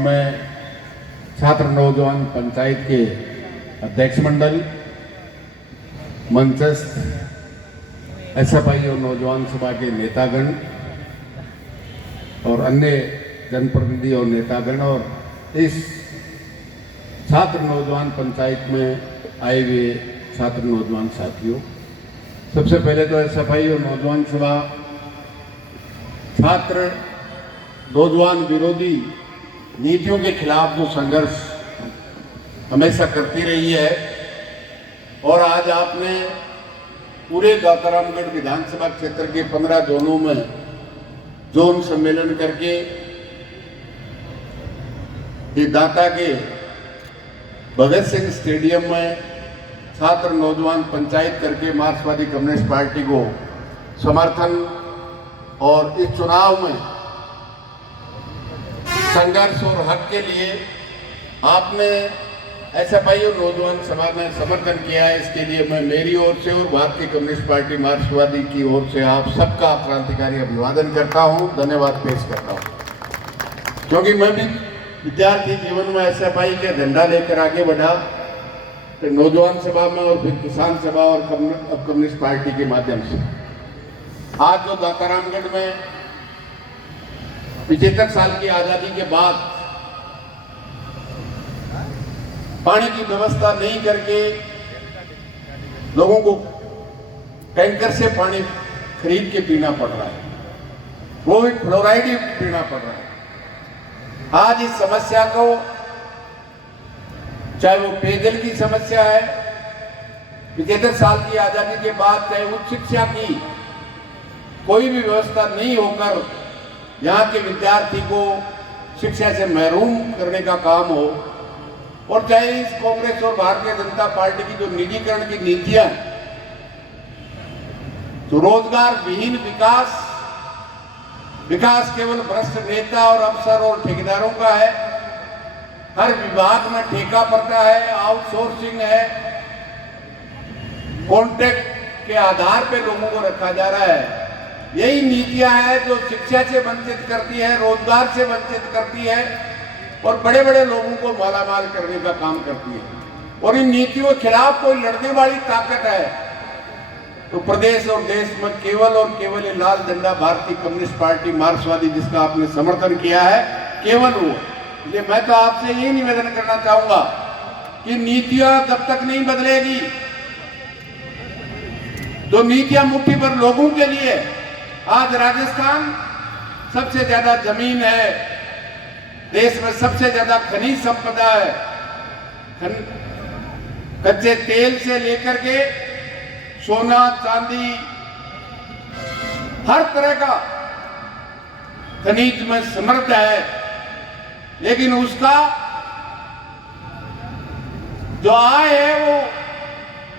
मैं छात्र नौजवान पंचायत के अध्यक्ष मंडल, मंचस्थ एसएफआई और नौजवान सभा के नेतागण और अन्य जनप्रतिनिधि और नेतागण और इस छात्र नौजवान पंचायत में आए हुए छात्र नौजवान साथियों, सबसे पहले तो एसएफआई और नौजवान सभा छात्र नौजवान विरोधी नीतियों के खिलाफ जो संघर्ष हमेशा करती रही है और आज आपने पूरे दातारामगढ़ विधानसभा क्षेत्र के 15 जोनों में जोन सम्मेलन करके ये दाता के भगत सिंह स्टेडियम में छात्र नौजवान पंचायत करके मार्क्सवादी कम्युनिस्ट पार्टी को समर्थन और इस चुनाव में संघर्ष और हक के लिए आपने एसएफआई और नौजवान सभा में समर्थन किया है। इसके लिए मैं मेरी ओर से और भारतीय कम्युनिस्ट पार्टी मार्क्सवादी की ओर से आप सबका क्रांतिकारी अभिवादन करता हूं, धन्यवाद पेश करता हूं। क्योंकि मैं भी विद्यार्थी जीवन में एसएफआई का झंडा लेकर आगे बढ़ा, तो नौजवान सभा में और फिर किसान सभा और कम्युनिस्ट पार्टी के माध्यम से आज जो दातारामगढ़ में 75 साल की आजादी के बाद पानी की व्यवस्था नहीं करके लोगों को टैंकर से पानी खरीद के पीना पड़ रहा है, वो भी फ्लोराइड ही पीना पड़ रहा है। आज इस समस्या को, चाहे वो पेयजल की समस्या है, 75 साल की आजादी के बाद चाहे उच्च शिक्षा की कोई भी व्यवस्था नहीं होकर यहाँ के विद्यार्थी को शिक्षा से महरूम करने का काम हो, और चाहे इस कांग्रेस और भारतीय जनता पार्टी की जो निजीकरण की नीतियां, जो रोजगार विहीन विकास केवल भ्रष्ट नेता और अफसर और ठेकेदारों का है, हर विभाग में ठेका पड़ता है, आउटसोर्सिंग है, कॉन्ट्रैक्ट के आधार पे लोगों को रखा जा रहा है। यही नीतियां हैं जो शिक्षा से वंचित करती है, रोजगार से वंचित करती है और बड़े बड़े लोगों को मालामाल करने का काम करती है। और इन नीतियों के खिलाफ कोई लड़ने वाली ताकत है तो प्रदेश और देश में केवल और केवल ये लाल झंडा भारतीय कम्युनिस्ट पार्टी मार्क्सवादी, जिसका आपने समर्थन किया है, केवल वो। इसलिए मैं तो आपसे यही निवेदन करना चाहूंगा कि नीतियां जब तक नहीं बदलेगी, जो नीतियां मुट्ठी भर लोगों के लिए, आज राजस्थान सबसे ज्यादा जमीन है, देश में सबसे ज्यादा खनिज संपदा है, कच्चे तेल से लेकर के सोना चांदी हर तरह का खनिज में समृद्ध है, लेकिन उसका जो आय है वो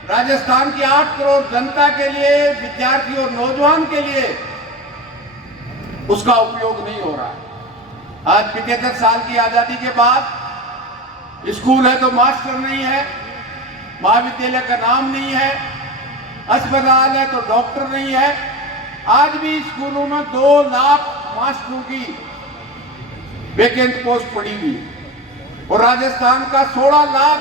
राजस्थान की 8 करोड़ जनता के लिए, विद्यार्थी और नौजवान के लिए उसका उपयोग नहीं हो रहा है। आज 75 साल की आजादी के बाद स्कूल है तो मास्टर नहीं है, महाविद्यालय का नाम नहीं है, अस्पताल है तो डॉक्टर नहीं है। आज भी स्कूलों में 2 लाख मास्टरों की वैकेंट पोस्ट पड़ी हुई और राजस्थान का 16 लाख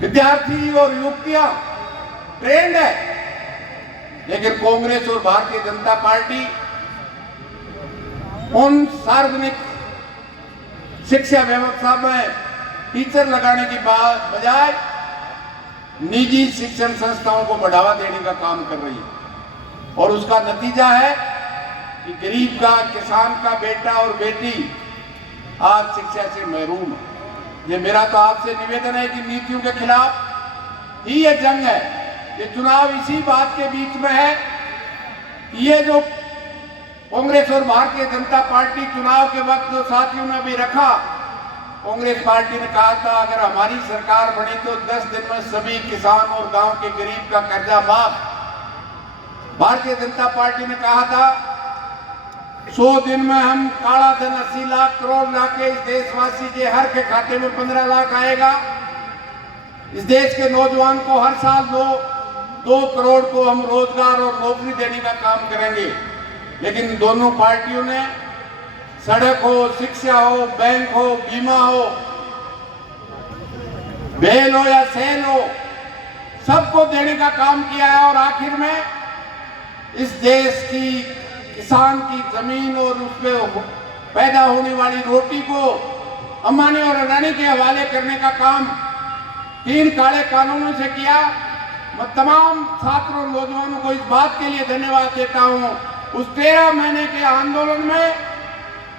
विद्यार्थी और युवतियां ट्रेंड है, लेकिन कांग्रेस और भारतीय जनता पार्टी उन सार्वजनिक शिक्षा व्यवस्था में टीचर लगाने की बजाय निजी शिक्षण संस्थाओं को बढ़ावा देने का काम कर रही है। और उसका नतीजा है कि गरीब का, किसान का बेटा और बेटी आज शिक्षा से महरूम है। ये मेरा तो आपसे निवेदन है कि नीतियों के खिलाफ ही ये जंग है। ये चुनाव इसी बात के बीच में है कि ये जो कांग्रेस और भारतीय जनता पार्टी चुनाव के वक्त जो साथियों ने भी रखा, कांग्रेस पार्टी ने कहा था अगर हमारी सरकार बनी तो 10 दिन में सभी किसान और गांव के गरीब का कर्जा माफ। भारतीय जनता पार्टी ने कहा था 100 दिन में हम काला धन 80 लाख करोड़ लाके इस देशवासी के हर के खाते में 15 लाख आएगा। इस देश के नौजवान को हर साल 2 करोड़ को हम रोजगार और नौकरी देने का काम करेंगे। लेकिन दोनों पार्टियों ने सड़क हो, शिक्षा हो, बैंक हो, बीमा हो, बेल हो या सेल हो, सबको देने का काम किया है। और आखिर में इस देश की किसान की जमीन और उसमें पैदा होने वाली रोटी को अंबानी और अडानी के हवाले करने का काम 3 काले कानूनों से किया। मैं तमाम छात्रों और नौजवानों को इस बात के लिए धन्यवाद देता हूं। उस 13 महीने के आंदोलन में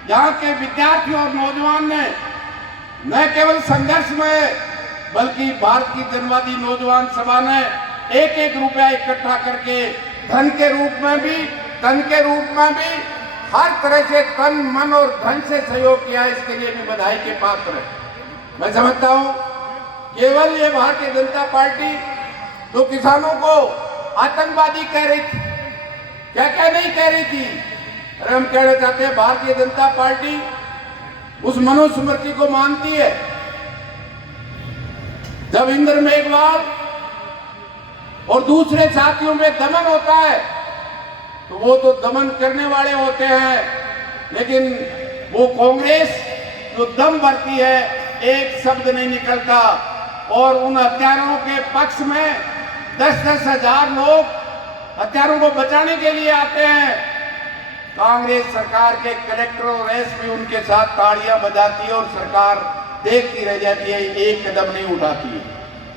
यहाँ के विद्यार्थी और नौजवान ने न केवल संघर्ष में बल्कि भारत की जनवादी नौजवान सभा ने 1-1 रुपया इकट्ठा करके धन के रूप में भी, तन के रूप में भी, हर तरह से तन, मन और धन से सहयोग किया। इसके लिए भी बधाई के पात्र है। मैं समझता हूं केवल ये भारतीय जनता पार्टी तो किसानों को आतंकवादी कह रही थी, क्या क्या नहीं कह रही थी। अरे हम कहना चाहते हैं भारतीय जनता पार्टी उस मनुस्मृति को मानती है। जब इंद्र मेघवाल और दूसरे साथियों में दमन होता है तो वो तो दमन करने वाले होते हैं, लेकिन वो कांग्रेस जो दम भरती है, एक शब्द नहीं निकलता। और उन हत्यारों के पक्ष में 10-10 हजार लोग हत्यारों को बचाने के लिए आते हैं। कांग्रेस सरकार के कलेक्टर और एसपी उनके साथ ताड़ियां बजाती है और सरकार देखती रह जाती है, एक कदम नहीं उठाती है।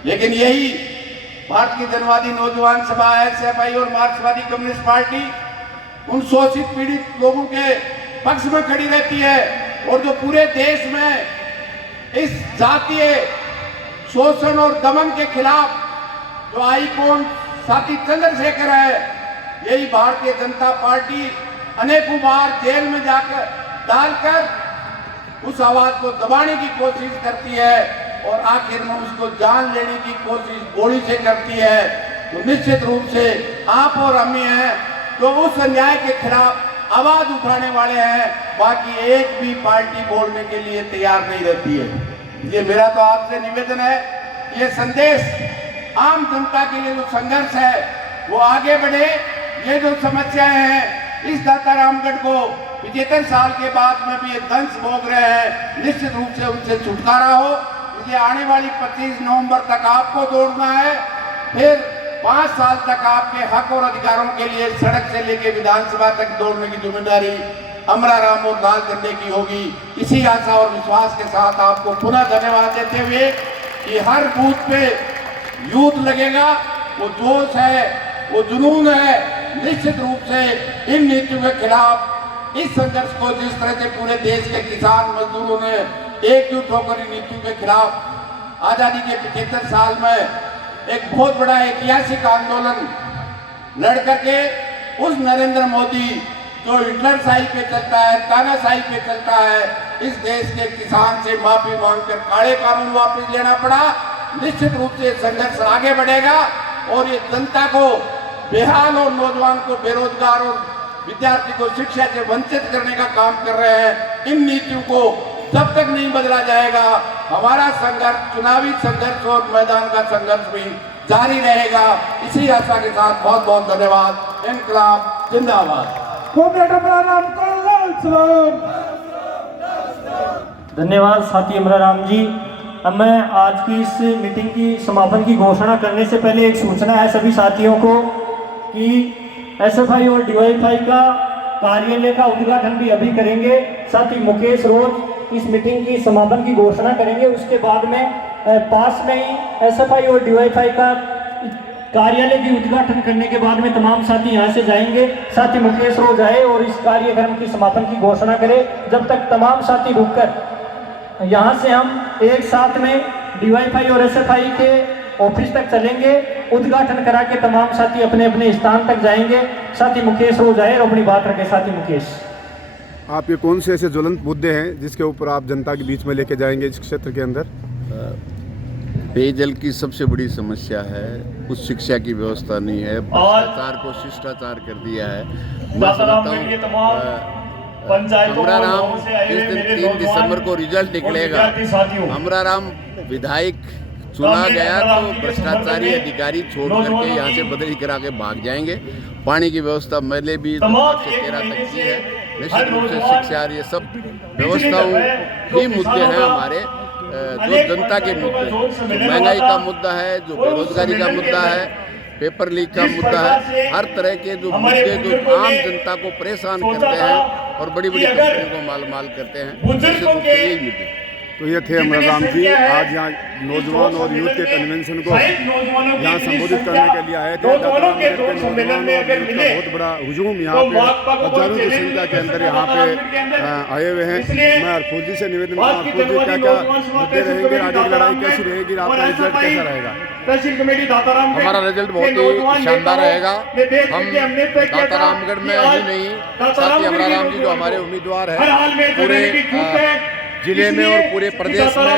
लेकिन यही भारत की जनवादी नौजवान सभा, एसएफआई और मार्क्सवादी कम्युनिस्ट पार्टी उन शोषित पीड़ित लोगों के पक्ष में खड़ी रहती है। और जो पूरे देश में इस जातीय शोषण और दमन के खिलाफ जो आईकॉन साथी चंद्रशेखर है, यही भारतीय जनता पार्टी अनेकों बार जेल में जाकर डालकर उस आवाज को दबाने की कोशिश करती है और आखिर में उसको जान लेने की कोशिश गोली से करती है। तो निश्चित रूप से आप और हम ही हैं तो उस अन्याय के खिलाफ आवाज उठाने वाले हैं। बाकी एक भी पार्टी बोलने के लिए तैयार नहीं रहती है। ये मेरा तो आपसे निवेदन है, ये संदेश आम जनता के लिए जो संघर्ष है वो आगे बढ़े। ये जो समस्याएं हैं इस दाता रामगढ़ को 75 साल के बाद में भी ये दंश भोग रहे हैं, निश्चित रूप से उनसे छुटकारा हो। इसलिए आने वाली 25 नवंबर तक आपको दौड़ना है, फिर 5 साल तक आपके हक और अधिकारों के लिए सड़क से लेकर विधानसभा तक दौड़ने की जिम्मेदारी अमरा राम और लाल झंडे की होगी। इसी आशा और विश्वास के साथ आपको पुनः धन्यवाद देते हुए कि हर बूथ पे यूथ लगेगा, वो जोश है, वो जुनून है। निश्चित रूप से इन नीतियों के खिलाफ इस संघर्ष को जिस तरह से पूरे देश के किसान मजदूरों ने एकजुट होकर इन नीतियों के खिलाफ आजादी के 75 साल में एक बहुत बड़ा ऐतिहासिक आंदोलन लड़ करके उस नरेंद्र मोदी जो हिटलरशाही पे चलता है, तानाशाही पे चलता है, इस देश के किसान से माफी मांगकर काले कानून वापस लेना पड़ा। निश्चित रूप से संघर्ष आगे बढ़ेगा और ये जनता को बेहाल और नौजवान को बेरोजगार और विद्यार्थी को शिक्षा से वंचित करने का काम कर रहे हैं। इन नीतियों को जब तक नहीं बदला जाएगा हमारा संघर्ष, चुनावी संघर्ष और मैदान का संघर्ष भी जारी रहेगा। इसी आशा के साथ बहुत बहुत धन्यवाद। इनकलाब जिंदाबाद। धन्यवाद साथी अमरा राम जी। अब मैं आज की इस मीटिंग की समापन की घोषणा करने से पहले एक सूचना है सभी साथियों को कि एसएफआई और डीवाईएफआई का कार्यालय का उद्घाटन भी अभी करेंगे। साथी मुकेश रोज इस मीटिंग की समापन की घोषणा करेंगे। उसके बाद में पास में ही एसएफआई और डीवाईएफआई का कार्यालय भी उद्घाटन करने के बाद में तमाम साथी यहाँ से जाएंगे। साथी मुकेश रोज आए और इस कार्यक्रम की समापन की घोषणा करें। जब तक तमाम साथी रुककर यहाँ से हम एक साथ में डीवाईएफआई और एसएफआई के ऑफिस तक चलेंगे। उद्घाटन करा के तमाम साथी अपने अपने स्थान तक जाएंगे। साथी मुकेश रोज आए और अपनी बात रखे। साथी मुकेश, आप ये कौन से ऐसे ज्वलंत मुद्दे हैं जिसके ऊपर आप जनता के बीच में लेके जाएंगे इस क्षेत्र के अंदर? पेयजल की सबसे बड़ी समस्या है, कुछ शिक्षा की व्यवस्था नहीं है, भ्रष्टाचार को शिष्टाचार कर दिया है। मैं समझता हूँ अमरा राम जिस दिन 3 दिसंबर को रिजल्ट निकलेगा, अमरा राम विधायक चुना गया तो भ्रष्टाचारी अधिकारी छोड़ करके यहाँ से बदली करा के भाग जाएंगे। पानी की व्यवस्था पहले भी 10 से 13 तक की है। निश्चित रूप से शिक्षा ये सब व्यवस्थाओं ही मुद्दे हैं हमारे, जो जनता के मुद्दे, जो महंगाई का मुद्दा है, जो बेरोजगारी का मुद्दा है, पेपर लीक का मुद्दा है, हर तरह के जो मुद्दे जो आम जनता को परेशान करते हैं और बड़ी बड़ी कंपनियों को माल करते हैं, निश्चित रूप से यही मुद्दे। तो ये थे अमरा राम जी, आज यहाँ नौजवान और यूथ के कन्वेंशन को यहाँ संबोधित करने के लिए आए थे। नौजवानों का बहुत बड़ा हुजूम यहाँ पे हजारों की संख्या के अंदर यहाँ पे आए हुए हैं। मैं हरफूल जी से निवेदन करूँ, हरफूल जी क्या क्या मुद्दे रहेंगे, आगे की लड़ाई कैसी रहेगी, आपका रिजल्ट कैसा रहेगा? हमारा रिजल्ट बहुत ही शानदार रहेगा। हम दातारामगढ़ में ही नहीं, साथ ही अमरा राम जी जो हमारे उम्मीदवार हैं, पूरे जिले में और पूरे प्रदेश में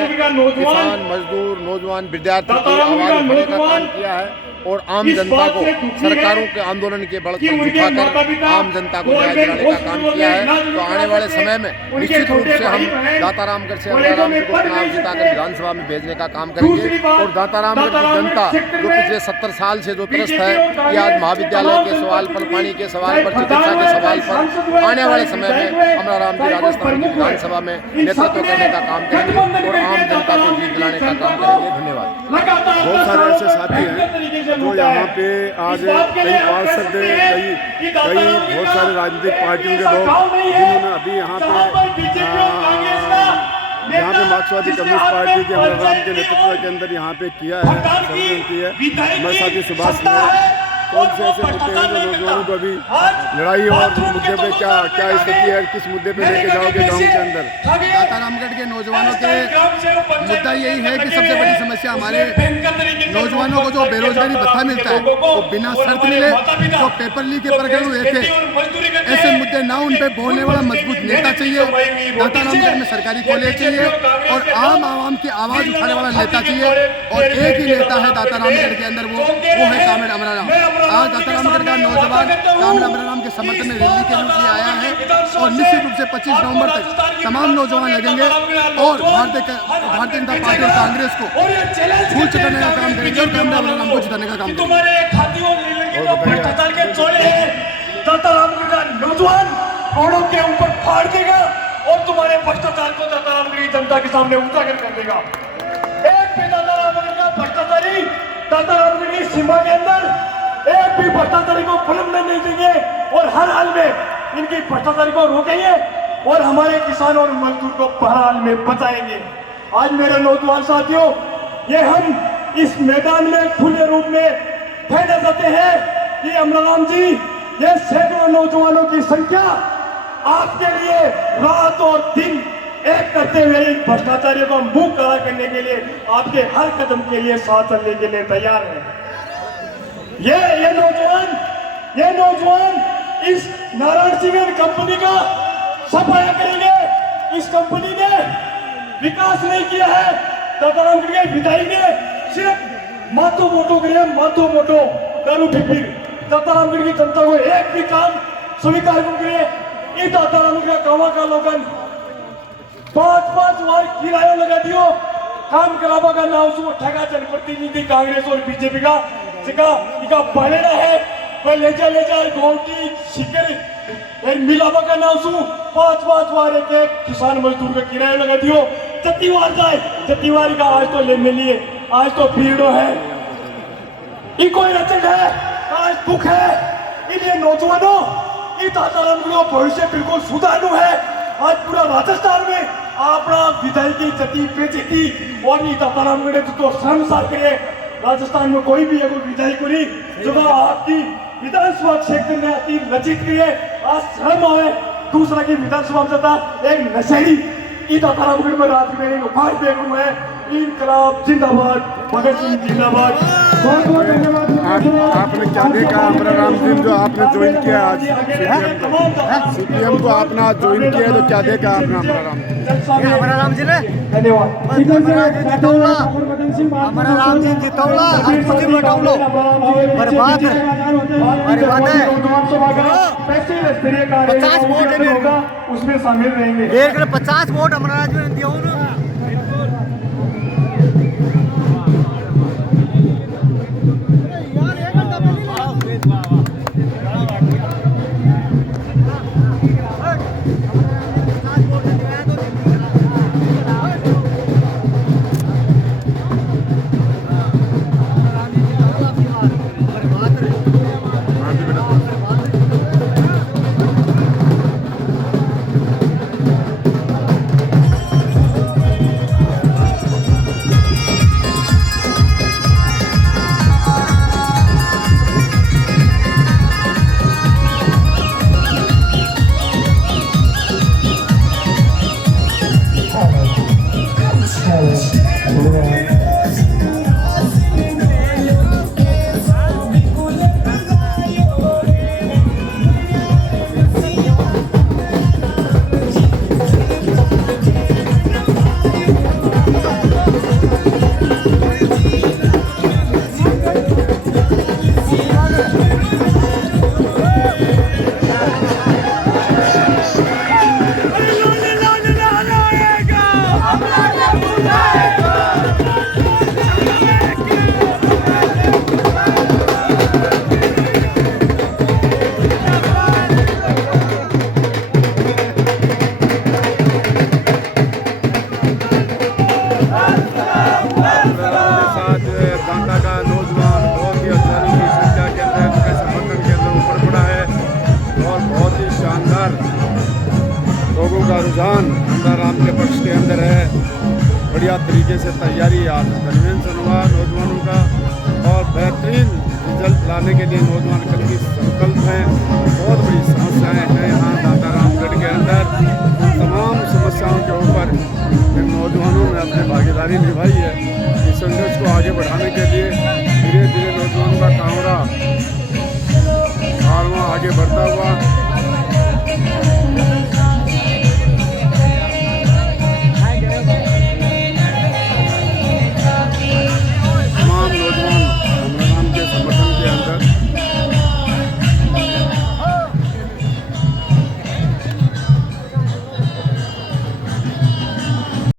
किसान, मजदूर, नौजवान, विद्यार्थी की आवाज उठाने का काम किया है और आम जनता को सरकारों के आंदोलन के बल पर झुकाकर आम जनता को न्याय दिलाने का काम किया है। तो आने वाले समय में निश्चित रूप से हम दातारामगढ़ से अमरा राम जी को चुनाव जिताकर विधानसभा में भेजने का काम करेंगे। और दातारामगढ़ की जनता जो पिछले 70 साल से जो त्रस्त है कि आज महाविद्यालय के सवाल पर, पानी के सवाल पर, चिकित्सा के सवाल पर आने वाले समय में अमरा राम जी राजस्थान की विधानसभा में नेतृत्व करने का काम करेंगे और आम जनता को जीत दिलाने का काम करेंगे। धन्यवाद। बहुत सारे ऐसे साथी हैं जो यहाँ पे आज कई पार्षद, कई बहुत सारे राजनीतिक पार्टियों के लोग जिन्होंने अभी यहाँ पे मार्क्सवादी कम्युनिस्ट पार्टी के अमरा राम के नेतृत्व के अंदर यहाँ पे किया है, सर्जन की है। मैं साथी सुभाष कौन से ऐसे मुद्दे हैं जो नौजवानों को अभी लड़ाई और मुद्दे पे क्या स्थिति है, किस मुद्दे पे लेके जाओगे गाँव के अंदर? दातारामगढ़ के नौजवानों के मुद्दा यही है कि सबसे बड़ी समस्या हमारे नौजवानों को जो बेरोजगारी भत्ता मिलता है वो बिना शर्त मिले, जो पेपर लीक के प्रकरण हुए थे, ऐसे मुद्दे ना उन पे बोलने वाला मजबूत नेता चाहिए। दातारामगढ़ में सरकारी कॉलेज चाहिए और आम आवाम की आवाज उठाने वाला नेता चाहिए और एक ही नेता है दातारामगढ़ के अंदर, वो है कामरेड अमरा राम। आज दातारामगढ़ का नौजवान कामरेड अमरा राम के समर्थन में रैली के रूप में आया है और निश्चित रूप से 25 नवंबर तक तमाम नौजवान लगेंगे और भारतीय जनता पार्टी और कांग्रेस को फूल चटाने का काम करेंगे और कामरेड अमरा राम को जिताने का काम करेंगे। दातारामगढ़ का नौजवान रोडों के ऊपर फाड़ देगा और तुम्हारे भ्रष्टाचार को दातारामगढ़ की जनता के सामने उजागर कर देगा। एक भी दातारामगढ़ का भ्रष्टाचारी दातारामगढ़ की सीमा के अंदर एक भी भ्रष्टाचारी को फलने नहीं देंगे और हर हाल में इनकी भ्रष्टाचारी को रोकेंगे और हमारे किसान और मजदूर को हर हाल में बचाएंगे। आज मेरे नौजवान साथियों, ये हम इस मैदान में खुले रूप में कहना चाहते हैं कि अमरा राम जी, ये सैकड़ों नौजवानों की संख्या आपके लिए रात और दिन एक करते हुए इन भ्रष्टाचारियों को मुंह काला करने के लिए आपके हर कदम के लिए साथ चलने के लिए तैयार है। ये नौजवान इस नारायण सिंह कंपनी का सफाया करेंगे। इस कंपनी ने विकास नहीं किया है। दातारामगढ़ के विधायक ने सिर्फ माथो मोटो दारू फिर दातारामगढ़ की जनता को एक भी काम स्वीकार करे। इस दातारामगढ़ का गाँव का लोगन 5-5 बार किराया लगा दियो, काम कराबा का नाम उसको ठगा जनप्रतिनिधि कांग्रेस और बीजेपी का बनेना है। वह ले जा गाँव की शिकर मिलाबा का नाम सु 5-5 बार एक किसान मजदूर का किराया लगा दियो। जतीवार का आज तो लेने लिए आज तो भीड़ो है, ये कोई रचन है, आज दुख है। इसलिए नौजवानों, इस दातारामगढ़ भविष्य बिल्कुल सुधारू है। आज पूरा राजस्थान में अपना विधायकी जती बेचती और ये दातारामगढ़ तो शर्मसार करे। राजस्थान में कोई भी अगर विधायक नहीं जो आपकी विधानसभा क्षेत्र में आती लचित किए, आज शर्म आए दूसरा की विधानसभा में जाता एक नशेड़ी इस दातारामगढ़ में रात में उपाय देख रहे हैं। इनकलाब जिंदाबाद, भगत सिंह जिंदाबाद। बहुत बहुत धन्यवाद। आपने क्या देखा अमरा राम जी जो आपने ज्वाइन किया आज सीपीएम को आपने ज्वाइन किया तो क्या देखा आपने अमरा राम जी ने? धन्यवाद। अमरा राम जी जितौला हम खुद ही बटौलो बर्बाद है 50 वोट होगा उसमें शामिल रहेंगे। 50 वोट अमरा राम जी ने दिया। लोगों का रुझान अमरा राम के पक्ष के अंदर है। बढ़िया तरीके से तैयारी आज कन्वेंशन हुआ नौजवानों का और बेहतरीन रिजल्ट लाने के लिए नौजवान कल की संकल्प हैं। बहुत बड़ी समस्याएं हैं यहाँ दाता रामगढ़ के अंदर। उन तमाम समस्याओं के ऊपर इन नौजवानों ने अपनी भागीदारी निभाई है।